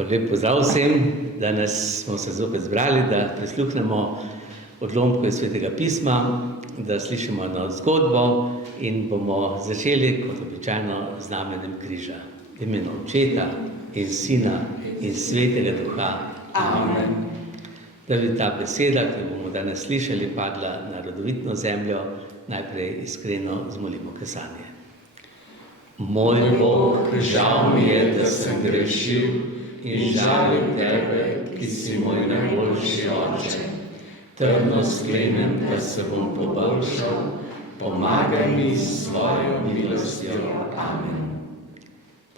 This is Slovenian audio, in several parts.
Lep pozdrav vsem. Danes smo se zopet zbrali, da prisluhnemo odlomku iz Svetega pisma, da slišimo eno zgodbo in bomo začeli, kot običajno, z znamenjem križa. V imenu Očeta in Sina in Svetega Duha. Amen. Da bi ta beseda, ki bomo danes slišali, padla na rodovitno zemljo, najprej iskreno zmolimo kesanje. Moj Bog, žal mi je, da sem grešil in žalim Tebe, ki si moj najboljši Oče. Trdno sklenem, da se bom poboljšal, pomagaj mi s svojo milostjo. Amen.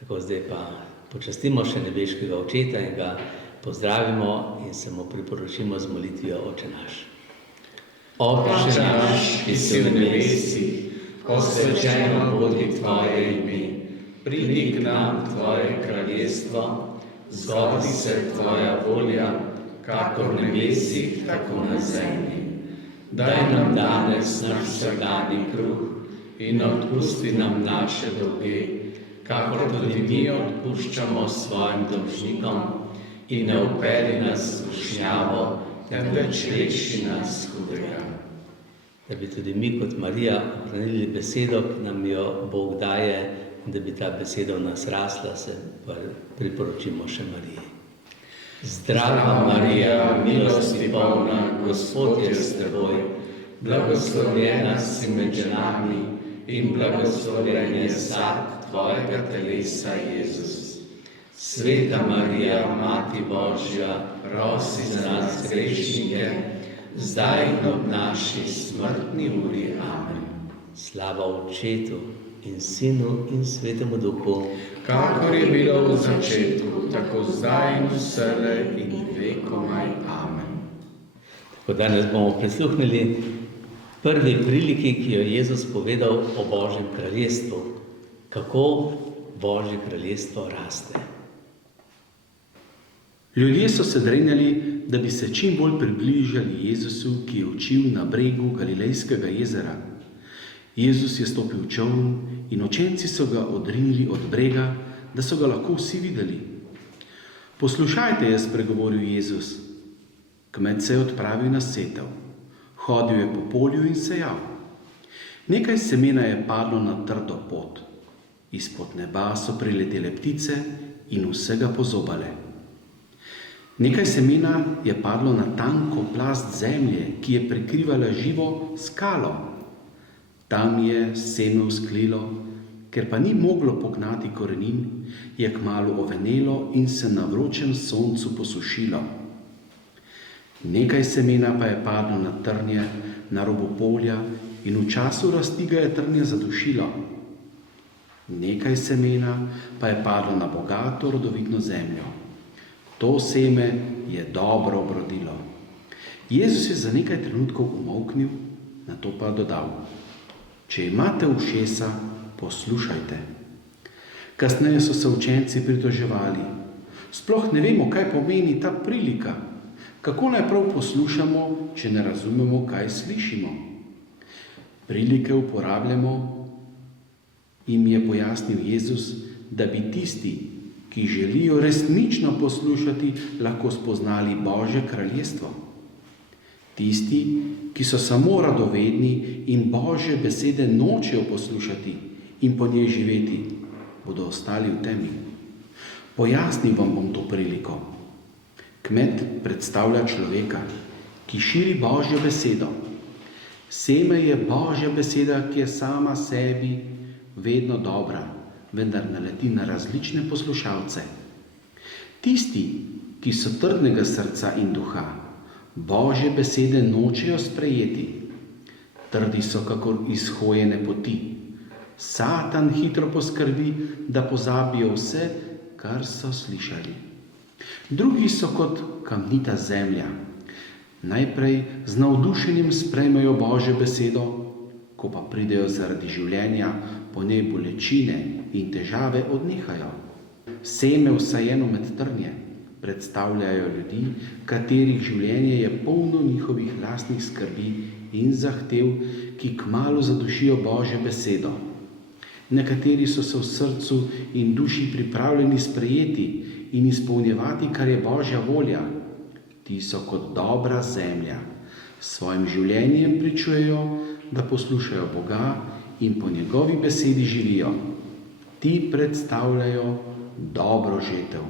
Tako, zdaj pa počastimo še nebeškega Očeta in ga pozdravimo in se mu priporočimo z molitvijo Oče naš. Oče naš, ki si v nebesih, posvečeno bodi Tvoje ime, pridi k nam Tvoje kraljestvo, zgodi se Tvoja volja, kakor v nebesih, tako na zemlji. Daj nam danes naš vsakdanji kruh in odpusti nam naše dolge, kakor tudi mi odpuščamo svojim dolžnikom, in ne vpelji nas v skušnjavo, temveč reši nas hudega. Da bi tudi mi kot Marija ohranili besedo, ki nam jo Bog daje, in da bi ta beseda v nas rasla, se priporočimo še Mariji. Zdrava Marija, milosti polna, Gospod je s teboj, blagoslovljena si med ženami in blagoslovljen je sad tvojega telesa, Jezus. Sveta Marija, Mati Božja, prosi za nas grešnike, zdaj in ob naši smrtni uri. Amen. Slava Očetu in Sinu in Svetemu Duhu, kakor je bilo v začetku, tako zdaj in vselej in vekomaj. Amen. Tako danes bomo prisluhnili prvi priliki, ki jo je Jezus povedal o Božjem kraljestvu, kako Božje kraljestvo raste. Ljudje so se drenjali, da bi se čim bolj približali Jezusu, ki je učil na bregu Galilejskega jezera. Jezus je stopil v čoln in učenci so ga odrinili od brega, da so ga lahko vsi videli. Poslušajte, je spregovoril Jezus. Kmet se je odpravil na setev. Hodil je po polju in sejal. Nekaj semena je padlo na trdo pot. Izpod neba so priletele ptice in vsega pozobale. Nekaj semena je padlo na tanko plast zemlje, ki je prekrivala živo skalo. Tam je seme vzklilo, ker pa ni moglo pognati korenin, je kmalu ovenelo in se na vročem soncu posušilo. Nekaj semena pa je padlo na trnje, na robu polja in v času rasti ga je trnje zadušilo. Nekaj semena pa je padlo na bogato rodovitno zemljo. To seme je dobro obrodilo. Jezus je za nekaj trenutkov umolknil, nato pa dodal: Če imate ušesa, poslušajte. Kasneje so se učenci pritoževali: Sploh ne vemo, kaj pomeni ta prilika. Kako naj prav poslušamo, če ne razumemo, kaj slišimo? Prilike uporabljamo, jim je pojasnil Jezus, da bi tisti, ki želijo resnično poslušati, lahko spoznali Božje kraljestvo. Tisti, ki so samo radovedni in Božje besede nočejo poslušati in po njej živeti, bodo ostali v temi. Pojasnil vam bom to priliko. Kmet predstavlja človeka, ki širi Božjo besedo. Seme je Božja beseda, ki je sama sebi vedno dobra, vendar naleti na različne poslušalce. Tisti, ki so trdnega srca in duha, Božje besede nočejo sprejeti. Trdi so kakor izhojene poti. Satan hitro poskrbi, da pozabijo vse, kar so slišali. Drugi so kot kamnita zemlja. Najprej z navdušenjem sprejmejo Božjo besedo, ko pa pridejo zaradi življenja po njej bolečine in težave, odnehajo. Seme vsajeno med trnje predstavljajo ljudi, katerih življenje je polno njihovih lastnih skrbi in zahtev, ki kmalu zadušijo Božjo besedo. Nekateri so se v srcu in duši pripravljeni sprejeti in izpolnjevati, kar je Božja volja. Ti so kot dobra zemlja. S svojim življenjem pričujejo, da poslušajo Boga in po njegovi besedi živijo. Ti predstavljajo dobro žetev.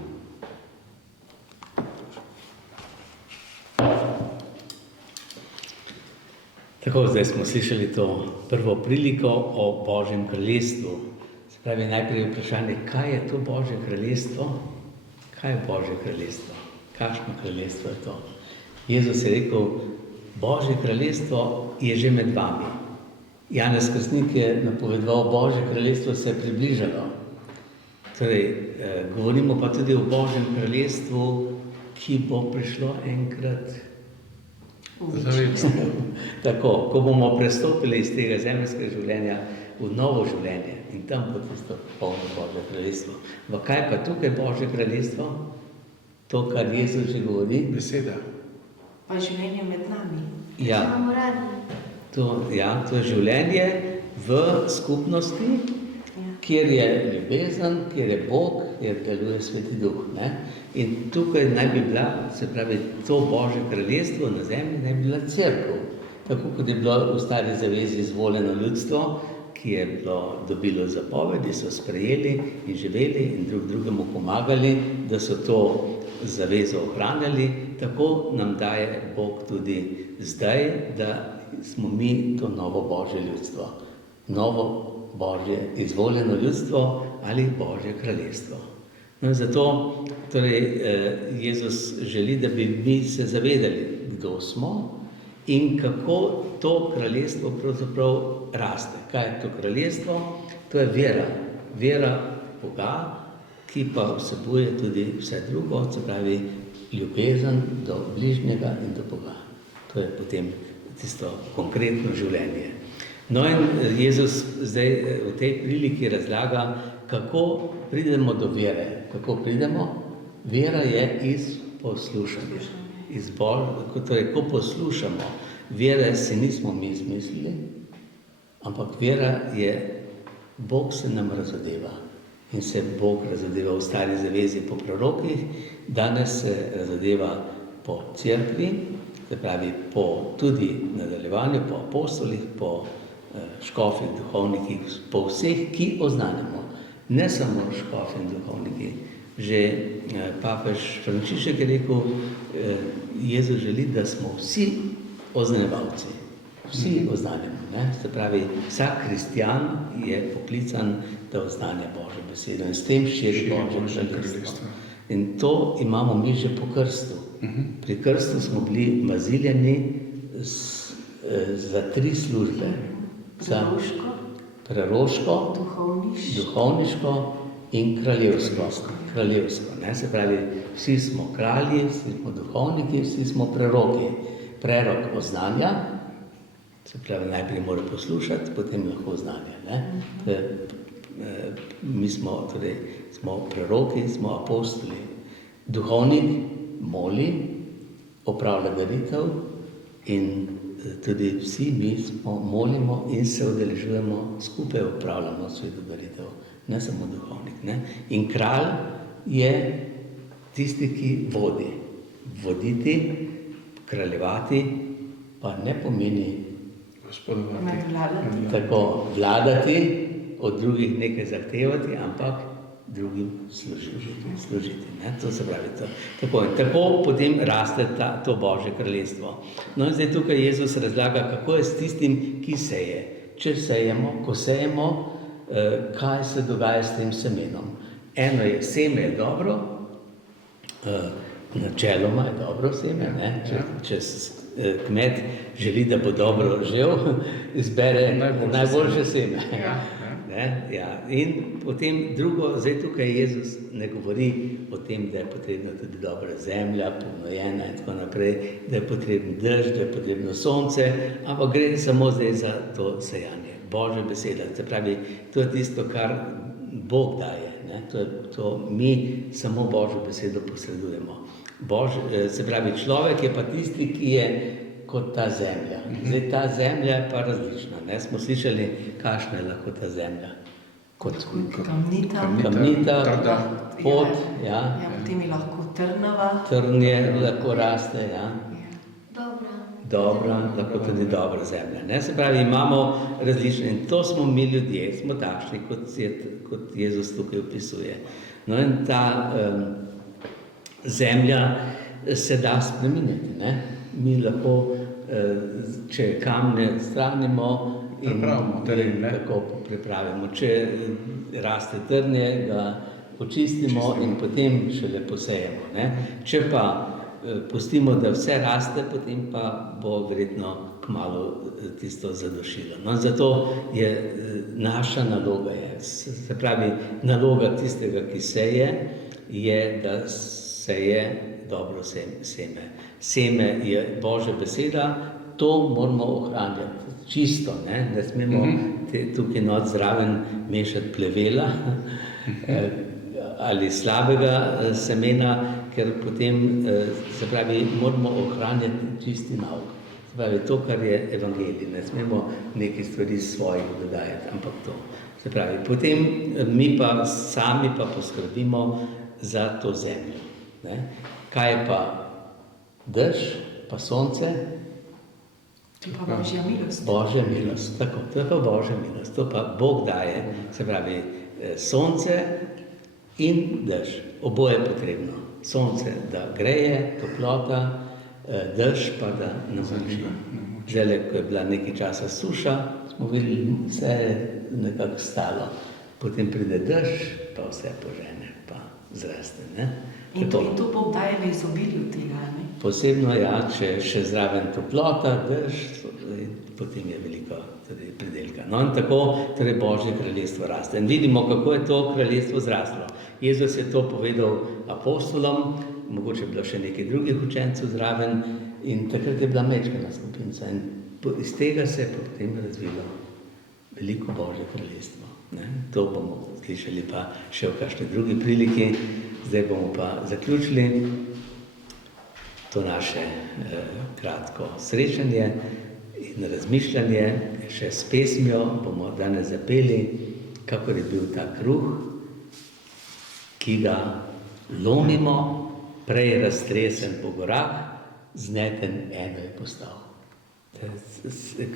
Tako, zdaj smo slišali to prvo priliko o Božjem kraljestvu. Se pravi, najprej vprašanje, kaj je to Božje kraljestvo? Kaj je Božje kraljestvo? Kakšno kraljestvo je to? Jezus je rekel, Božje kraljestvo je že med vami. Janez Krstnik je napovedoval, Božje kraljestvo se je približalo. Torej, govorimo pa tudi o Božjem kraljestvu, ki bo prišlo enkrat. Tako, ko bomo prestopili iz tega zemljskega življenja v novo življenje in tam bo tisto polno Božje kraljestvo. V kaj pa tukaj Božje kraljestvo? To, kar Jezus že govori? Beseda. Pa življenje med nami. Ja. Imamo radi. To je življenje v skupnosti, kjer je ljubezen, kjer je Bog, kjer deluje Sveti Duh. Ne? In tukaj naj bi bila, se pravi, to Božje kraljestvo na zemlji naj bi bila cerkev. Tako kot je bilo v Stari zavezi izvoljeno ljudstvo, ki je dobilo zapovedi, so sprejeli in živeli in drug drugemu pomagali, da so to zavezo ohranjali, tako nam daje Bog tudi zdaj, da smo mi to novo Božje ljudstvo. Novo Božje izvoljeno ljudstvo ali Božje kraljestvo. No in zato torej, Jezus želi, da bi mi se zavedali, kdo smo in kako to kraljestvo pravzaprav raste. Kaj je to kraljestvo? To je vera. Vera Boga, ki pa vsebuje tudi vse drugo, se pravi ljubezen do bližnjega in do Boga. To je potem tisto konkretno življenje. No in Jezus zdaj v tej priliki razlaga, kako pridemo do vere. Kako pridemo? Vera je iz poslušanja. Torej, ko poslušamo, vere si nismo mi izmislili, ampak vera je, Bog se nam razodeva. In se Bog razodeva v Stari zavezi po prorokih, danes se razodeva po cerkvi, se pravi po tudi nadaljevanju, po apostolih, po škofih, duhovnikih, po vseh, ki oznanjamo. Ne samo škofi in duhovniki. Že papež Frančišek je rekel, Jezus želi, da smo vsi oznanjevalci. Vsi oznanjamo. Ne? Se pravi, vsak kristjan je poklican, da oznanja Božjo besedo in s tem širi Božje kraljestvo. In to imamo mi že po krstu. Pri krstu smo bili maziljeni za 3 službe. Za preroško, duhovniško in kraljevsko. Ne? Se pravi, vsi smo kralji, vsi smo duhovniki, vsi smo preroki. Prerok oznanja, se pravi, najprej mora poslušati, potem lahko oznanja. Ne? Mi smo, torej, smo preroki, smo apostoli. Duhovnik moli, opravlja daritev in tudi vsi mi molimo in se udeležujemo, skupaj opravljamo sveto daritev, ne samo duhovnik. Ne? In kralj je tisti, ki vodi. Voditi, kraljevati, pa ne pomeni tako vladati, od drugih nekaj zahtevati, ampak drugim služiti. Ne? To se pravi to. Tako potem raste to Božje kraljestvo. No in zdaj tukaj Jezus razlaga, kako je s tistim, ki seje. Če sejemo, ko sejemo, kaj se dogaja s tem semenom. Eno je, seme je dobro, načeloma je dobro seme, ne? Če kmet želi, da bo dobro žel, izbere najboljše seme. Ja. In potem drugo, zdaj tukaj Jezus ne govori o tem, da je potrebna tudi dobra zemlja, pomnojena in tako naprej, da je potreben dež, da je potrebno sonce, ampak gre samo zdaj za to sejanje. Božja beseda, se pravi, to je tisto, kar Bog daje. Ne? To mi samo Božjo besedo posredujemo. Se pravi, človek je pa tisti, ki je kot ta zemlja. Zdaj ta zemlja je pa različna. Ne? Smo slišali, kakšna je lahko ta zemlja. kot kamnita. Trda. pot, ja. Ja, potem je lahko trnava. Trnje lahko raste, ja. Ja. Dobra, lahko tudi dobra zemlja. Ne? Se pravi, imamo različne in to smo mi ljudje, smo takšni, kot Jezus tukaj opisuje. No in ta zemlja se da spremeniti. Ne? Mi lahko, če kamne stranimo in Pripravimo teren, ne? tako pripravimo. Če raste trnje, ga počistimo in potem šele posejemo. Ne? Če pa pustimo, da vse raste, potem pa bo verjetno kmalu tisto zadošilo. No, zato je naša naloga, se pravi, naloga tistega, ki seje, je, da seje dobro seme. Seme je Božja beseda, to moramo ohranjati čisto, ne smemo tukaj not zraven mešati plevela ali slabega semena, ker potem, se pravi, moramo ohranjati čisti nauk. Se pravi, to, kar je evangelij, ne smemo neke stvari svojih dodajati, ampak to. Se pravi, potem mi pa sami pa poskrbimo za to zemljo. Ne? Kaj je pa dež, pa sonce? To je pa Božja milost. Božja milost, tako, to je pa Božja milost, to pa Bog daje, se pravi, sonce in dež, oboje je potrebno. Sonce, da greje, toplota, dež pa da namoči. Zdaj, ko je bila nekaj časa suša, smo videli, vse je nekako stalo. Potem pride dež, pa vse požene, pa zraste. Ne? In to Bog daje v izobilju tega, ne? Posebno, ja, če še zraven toplota, dež, potem je veliko tudi pridelka. No in tako torej Božje kraljestvo raste. In vidimo, kako je to kraljestvo zraslo. Jezus je to povedal apostolom, mogoče je bilo še nekaj drugih učencev zraven in takrat je bila mečkana skupinca. In iz tega se je potem razvilo veliko Božje kraljestvo. Ne? To bomo slišali pa še v kakšni drugi priliki. Zdaj bomo pa zaključili to naše kratko srečanje in razmišljanje. Še s pesmijo bomo danes zapeli, kakor je bil ta kruh, ki ga lomimo, prej raztresen po gorah, zneten eno je postal.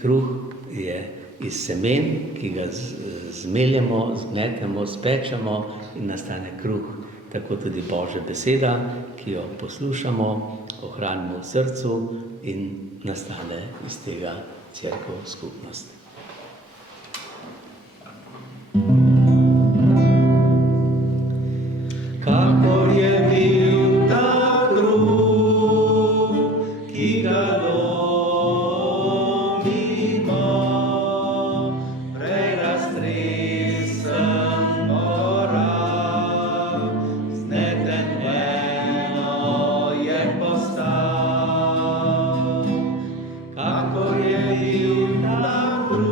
Kruh je iz semen, ki ga zmeljemo, zmletemo, spečemo in nastane kruh. Tako tudi Božja beseda, ki jo poslušamo, ohranimo v srcu in nastane iz tega cerkev skupnost. Kakor je bil ta kruh, ki ga lomimo, prej raztresen po gorah, zneten eno je postal. Kakor je bil ta kruh,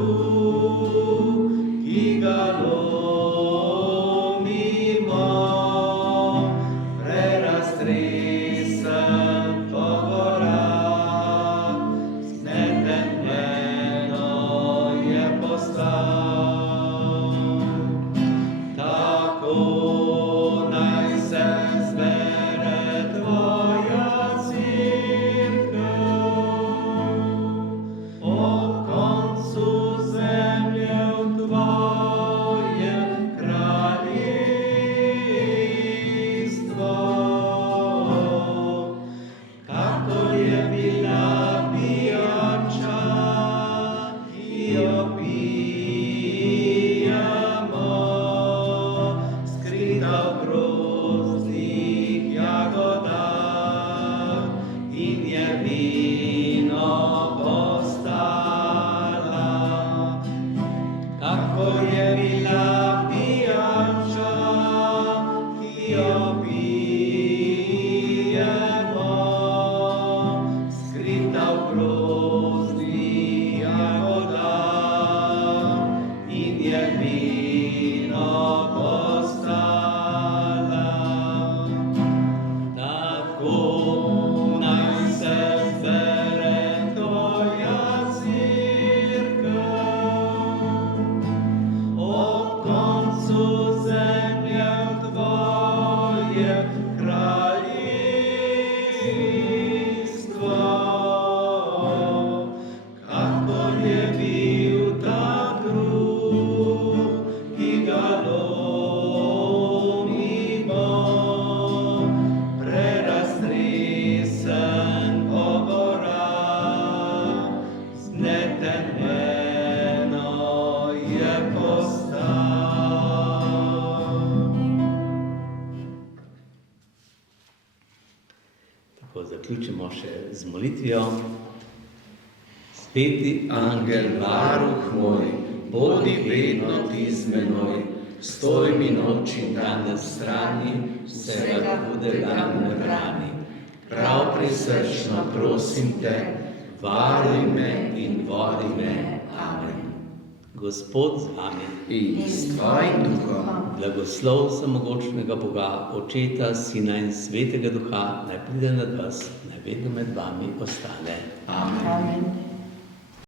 Tako zaključimo še z molitvijo. Sveti Angel, varuh moj, bodi vedno ti z menoj, stoj mi noč in dan na strani, vsega hudega me brani. Prav prisrčno prosim te, varuj me in vodi me. Amen. Gospod z vami, In s tvojim duhom. blagoslov samogočnega Boga, Očeta, Sina in Svetega Duha, naj pride nad vas, naj vedno med vami ostane. Amen.